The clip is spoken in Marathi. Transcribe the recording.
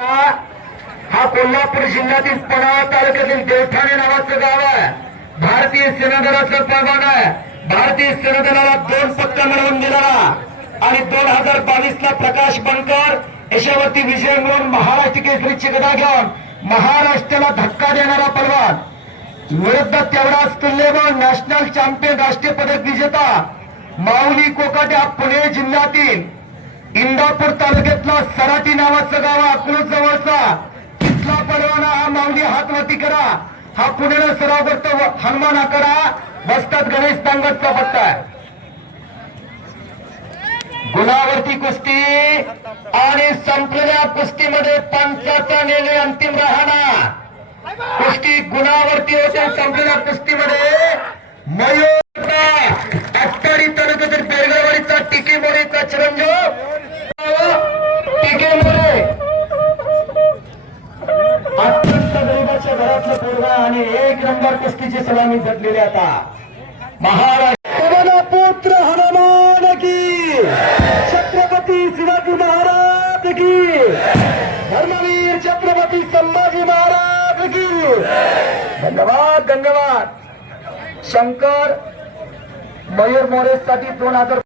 हा कोल्हापूर जिल्ह्यातील पन्हाळा तालुक्यातील देवठाणे नावाचं गाव आहे। भारतीय सेना दलाचं पैमान आहे। भारतीय सेना दलाला 2 पदक मिळवून दिलेला आणि 2022 ला प्रकाश बनकर यशवंती विजय मिळवून महाराष्ट्र केसरीची गदा घेऊन महाराष्ट्राला धक्का देणारा पलवान विरुद्ध तेवढाच तुल्यबळ नॅशनल चॅम्पियन राष्ट्रीय पदक विजेता माऊली कोकाटे हा पुणे जिल्ह्यातील इंदापूर तालुक्यातला सराटी नावाचं गाव अकलूज जवळचा तिथला पलवान हा माऊली हातवरती करा हा पुण्याला सराव करतो हनुमान आकडा बसतात गणेश दांगटचा पट्टा आहे। गुणावरती कुस्ती आणि संपलेल्या कुस्तीमध्ये पंचाचा निर्णय अंतिम राहणार। कुस्ती गुणावरती होते। संपलेल्या कुस्तीमध्ये मयूर अत्तारी तालुक्यातील बेळगावाडीचा टिके मोरेचा चिरंजीव टिके मोरे अत्यंत गरीबाच्या घरातलं पोरगा आणि 1 नंबर कुस्तीची सलामी झटलेली आता महाराष्ट्र पुत्र हनुमान की छत्रपती शिवाजी महाराज की धर्मवीर छत्रपती संभाजी महाराज की धन्यवाद धन्यवाद। शंकर मयूर मोरेसाठी 2000